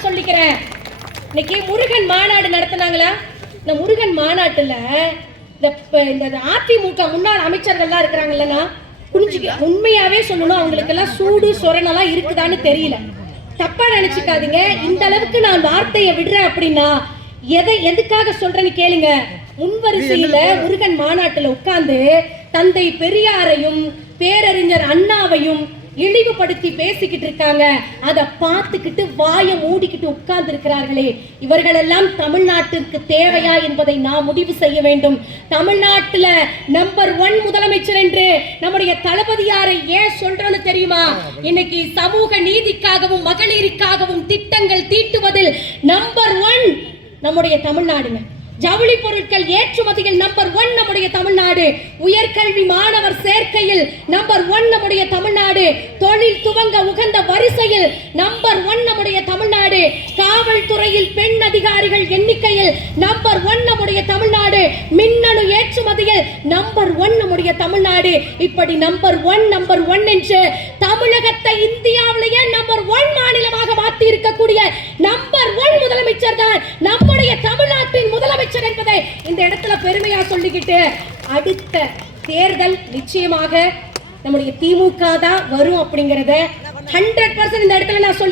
நான் சொல்லிக்கிறேன். இன்னைக்கு முருகன் மாநாடு நடத்தினாங்களா? இந்த முருகன் மாநாட்டுல இந்த அதிமுக முன்னாள் அமைச்சர்கள்லாம் இருக்கிறாங்கல்லன்னா புரிஞ்சுக்க, உண்மையாவே சொல்லணும், அவங்களுக்கு எல்லாம் சூடு சொரணெல்லாம் இருக்குதான்னு தெரியல. தப்பா நினைச்சுக்காதீங்க. இந்த அளவுக்கு நான் வார்த்தையை விடுறேன் அப்படின்னா எதுக்காக சொல்றேன்னு கேளுங்க. முன்வரிசையில முருகன் மாநாட்டுல உட்கார்ந்து தந்தை பெரியாரையும் பேரறிஞர் அண்ணாவையும் இழிவுபடுத்தி பேசிக்கிட்டு இருக்காங்க. அதை பார்த்துக்கிட்டு வாயை மூடிக்கிட்டு உட்கார்ந்து இருக்கிறார்களே, இவர்கள் எல்லாம் தமிழ்நாட்டிற்கு தேவையா என்பதை நாம் முடிவு செய்ய வேண்டும். தமிழ்நாட்டுல நம்பர் 1 முதலமைச்சர் என்று நம்முடைய தளபதியாரை ஏன் சொல்றோன்னு தெரியுமா? இன்னைக்கு சமூக நீதிக்காகவும் மகளிருக்காகவும் திட்டங்கள் தீட்டுவதில் நம்பர் 1 நம்முடைய தமிழ்நாடுங்க. ஜவுளி பொருட்கள் ஏற்றுமதியில் நம்பர் 1 நம்முடைய தமிழ்நாடு. உயர்கல்வி மாணவர் சேர்க்கையில் நம்பர் 1 நம்முடைய தமிழ்நாடு. தொழில் துவங்க உகந்த வரிசையில் நம்பர் 1 நம்முடைய தமிழ்நாடு. காவல்துறையில் பெண் அதிகாரிகள் எண்ணிக்கையில் நம்பர் 1 நம்முடைய தமிழ்நாடு. மின்னணு ஏற்றுமதியில் நம்பர் 1 நம்முடைய தமிழ்நாடு. இப்படி நம்பர் 1 என்று தமிழகத்தை இந்தியாவிலேயே நம்பர் 1 மாநிலமாக மாற்றி இருக்கக்கூடிய நம்பர் 1 முதலமைச்சர் தான் நம்முடைய தமிழ்நாட்டின் முதலமைச்சர் என்பதை இந்த இடத்துல பெருமையா சொல்லிக்கிட்டு, அடுத்த தேர்தல் நிச்சயமாக நம்முடைய திமுக தான் வரும் அப்படிங்கறத 100% இந்த இடத்துல நான் சொல்லி